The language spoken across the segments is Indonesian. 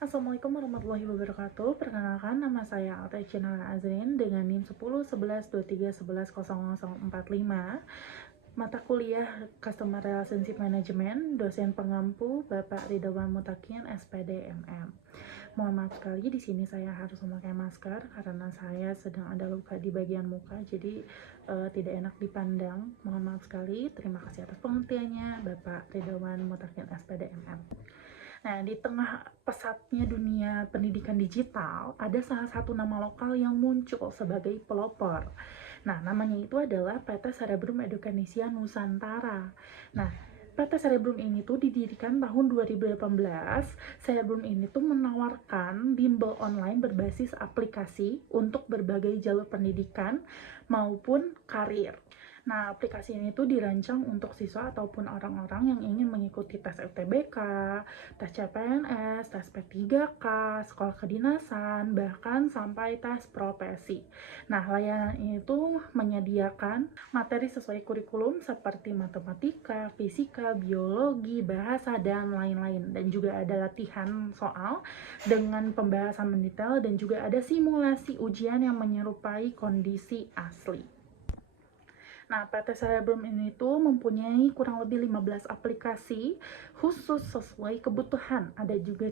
Assalamualaikum warahmatullahi wabarakatuh. Perkenalkan, nama saya Altaicina Azrin dengan NIM 101123110045. Mata kuliah Customer Relationship Management, dosen pengampu Bapak Ridwan Mutakin, SPD MM. Mohon maaf sekali, di sini saya harus memakai masker karena saya sedang ada luka di bagian muka, jadi tidak enak dipandang. Mohon maaf sekali. Terima kasih atas pengertiannya, Bapak Ridwan Mutakin, SPD MM. Nah, di tengah pesatnya dunia pendidikan digital, ada salah satu nama lokal yang muncul sebagai pelopor. Nah, namanya itu adalah PT Cerebrum Educanisia Nusantara. Nah, PT Cerebrum ini tuh didirikan tahun 2018. Cerebrum ini tuh menawarkan bimbel online berbasis aplikasi untuk berbagai jalur pendidikan maupun karir. Nah, aplikasi ini tuh dirancang untuk siswa ataupun orang-orang yang ingin mengikuti tes UTBK, tes CPNS, tes P3K, sekolah kedinasan, bahkan sampai tes profesi. Nah, layanan ini tuh menyediakan materi sesuai kurikulum seperti matematika, fisika, biologi, bahasa, dan lain-lain. Dan juga ada latihan soal dengan pembahasan mendetail dan juga ada simulasi ujian yang menyerupai kondisi asli. Nah, PT Cerebrum ini tuh mempunyai kurang lebih 15 aplikasi khusus sesuai kebutuhan. Ada juga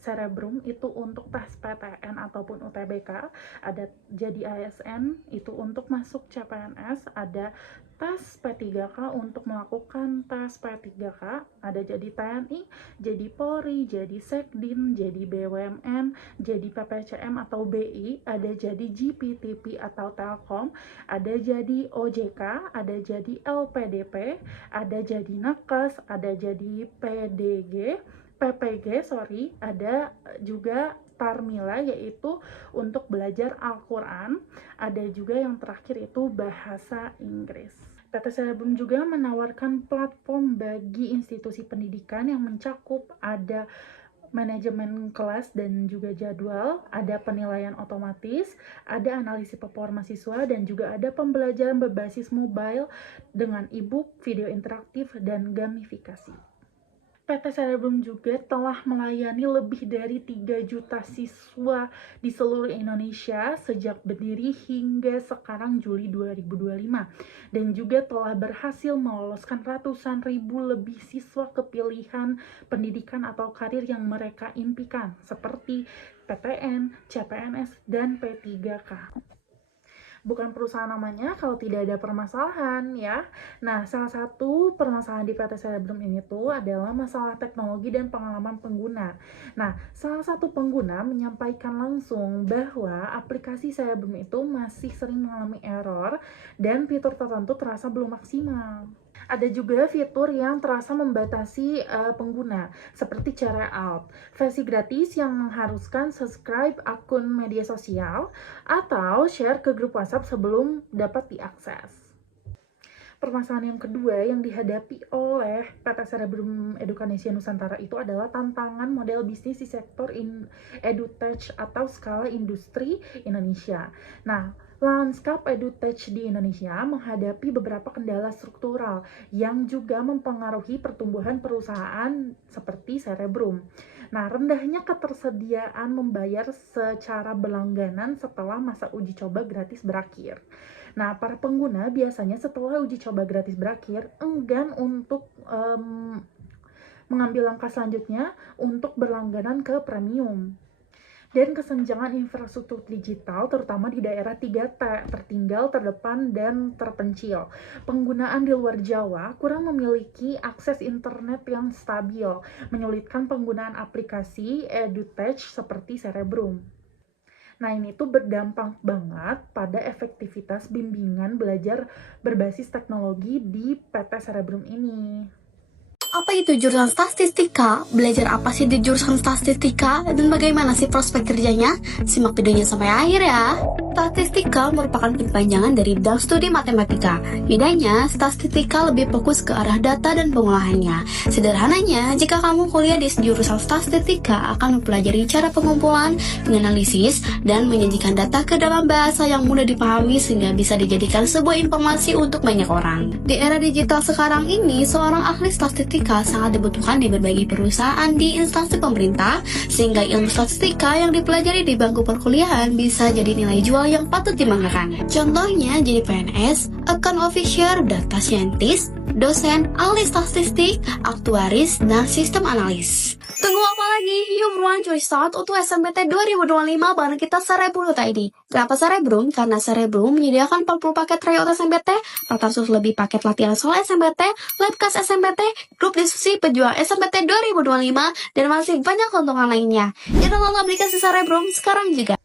Cerebrum itu untuk tes PTN ataupun UTBK, ada jadi ASN itu untuk masuk CPNS, ada tes P3K untuk melakukan tes P3K, ada jadi TNI, jadi Polri, jadi Sekdin, jadi BUMN, jadi PPCM atau BI, ada jadi GPTP atau Telkom, ada jadi OJK, ada jadi LPDP, ada jadi Nakes, ada jadi PPG, ada juga Tarmila yaitu untuk belajar Al-Quran, ada juga yang terakhir itu bahasa Inggris. PT Cerebrum juga menawarkan platform bagi institusi pendidikan yang mencakup ada manajemen kelas dan juga jadwal, ada penilaian otomatis, ada analisis performa siswa, dan juga ada pembelajaran berbasis mobile dengan e-book, video interaktif, dan gamifikasi. PT Cerebrum juga telah melayani lebih dari 3 juta siswa di seluruh Indonesia sejak berdiri hingga sekarang Juli 2025, dan juga telah berhasil meloloskan ratusan ribu lebih siswa ke pilihan pendidikan atau karir yang mereka impikan seperti PTN, CPNS, dan P3K. Bukan perusahaan namanya kalau tidak ada permasalahan ya. Nah, salah satu permasalahan di PT Cerebrum ini tuh adalah masalah teknologi dan pengalaman pengguna. Nah, salah satu pengguna menyampaikan langsung bahwa aplikasi Cerebrum itu masih sering mengalami error dan fitur tertentu terasa belum maksimal. Ada juga fitur yang terasa membatasi pengguna, seperti cara out, versi gratis yang mengharuskan subscribe akun media sosial atau share ke grup WhatsApp sebelum dapat diakses. Permasalahan yang kedua yang dihadapi oleh PT Cerebrum Educanisia Nusantara itu adalah tantangan model bisnis di sektor edutech atau skala industri Indonesia. Nah, lanskap edutech di Indonesia menghadapi beberapa kendala struktural yang juga mempengaruhi pertumbuhan perusahaan seperti Cerebrum. Nah, rendahnya ketersediaan membayar secara berlangganan setelah masa uji coba gratis berakhir. Nah, para pengguna biasanya setelah uji coba gratis berakhir enggan untuk mengambil langkah selanjutnya untuk berlangganan ke premium. Dan kesenjangan infrastruktur digital terutama di daerah 3T, tertinggal, terdepan, dan terpencil. Penggunaan di luar Jawa kurang memiliki akses internet yang stabil, menyulitkan penggunaan aplikasi edutech seperti Cerebrum. Nah, ini tuh berdampak banget pada efektivitas bimbingan belajar berbasis teknologi di PT Cerebrum ini. Apa itu jurusan statistika? Belajar apa sih di jurusan statistika? Dan bagaimana sih prospek kerjanya? Simak videonya sampai akhir ya. Statistika merupakan kepanjangan dari bidang studi matematika. Bedanya, statistika lebih fokus ke arah data dan pengolahannya. Sederhananya, jika kamu kuliah di jurusan statistika akan mempelajari cara pengumpulan, menganalisis, dan menyajikan data ke dalam bahasa yang mudah dipahami sehingga bisa dijadikan sebuah informasi untuk banyak orang. Di era digital sekarang ini, seorang ahli statistika statistika sangat dibutuhkan di berbagai perusahaan di instansi pemerintah, sehingga ilmu statistika yang dipelajari di bangku perkuliahan bisa jadi nilai jual yang patut dibanggakan. Contohnya jadi PNS, account officer, data scientist, dosen, ahli statistik, aktuaris, dan sistem analis. Tunggu apa lagi? Yuk buruan cuy start untuk SNMPT 2025 bareng kita Cerebrum.id. Kenapa Cerebrum? Karena Cerebrum menyediakan 40 paket tryout SNMPT, 400 lebih paket latihan soal SNMPT, labcast SNMPT, grup diskusi pejuang SNMPT 2025, dan masih banyak keuntungan lainnya. Jadi download aplikasi Cerebrum sekarang juga.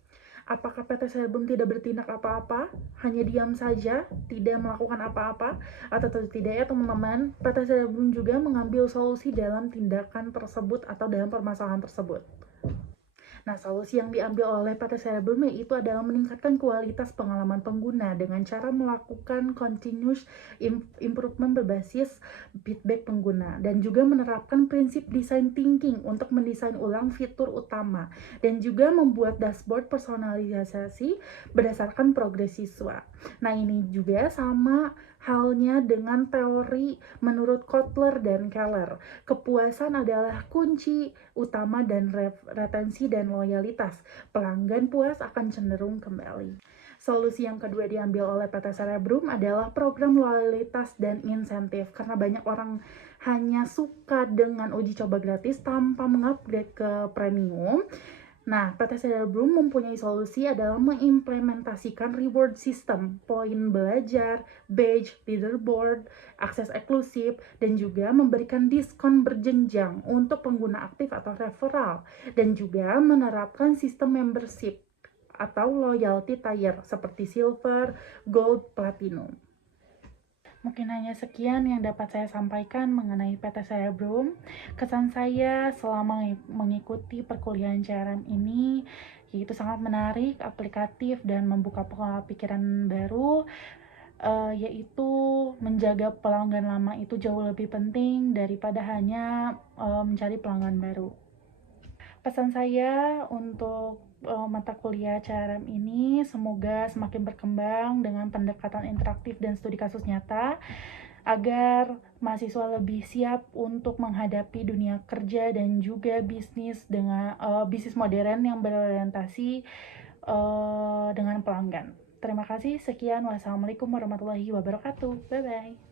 Apakah PT Cerebrum tidak bertindak apa-apa, hanya diam saja, tidak melakukan apa-apa, atau tidak ya teman-teman? PT Cerebrum juga mengambil solusi dalam tindakan tersebut atau dalam permasalahan tersebut. Nah, solusi yang diambil oleh PT Cerebrum itu adalah meningkatkan kualitas pengalaman pengguna dengan cara melakukan continuous improvement berbasis feedback pengguna, dan juga menerapkan prinsip design thinking untuk mendesain ulang fitur utama, dan juga membuat dashboard personalisasi berdasarkan progres siswa. Nah, ini juga sama halnya dengan teori menurut Kotler dan Keller. Kepuasan adalah kunci utama dan retensi dan loyalitas. Pelanggan puas akan cenderung kembali. Solusi yang kedua diambil oleh PT Cerebrum adalah program loyalitas dan insentif, karena banyak orang hanya suka dengan uji coba gratis tanpa mengupgrade ke premium. Nah, PT Cerebrum mempunyai solusi adalah mengimplementasikan reward system, poin belajar, badge, leaderboard, akses eksklusif, dan juga memberikan diskon berjenjang untuk pengguna aktif atau referral, dan juga menerapkan sistem membership atau loyalty tier seperti silver, gold, platinum. Mungkin hanya sekian yang dapat saya sampaikan mengenai PT Cerebrum. Kesan saya selama mengikuti perkuliahan CRM ini yaitu sangat menarik, aplikatif, dan membuka pikiran baru, yaitu menjaga pelanggan lama itu jauh lebih penting daripada hanya mencari pelanggan baru. Pesan saya untuk mata kuliah CRM ini semoga semakin berkembang dengan pendekatan interaktif dan studi kasus nyata, agar mahasiswa lebih siap untuk menghadapi dunia kerja dan juga bisnis dengan bisnis modern yang berorientasi dengan pelanggan. Terima kasih, sekian, wassalamualaikum warahmatullahi wabarakatuh, bye bye.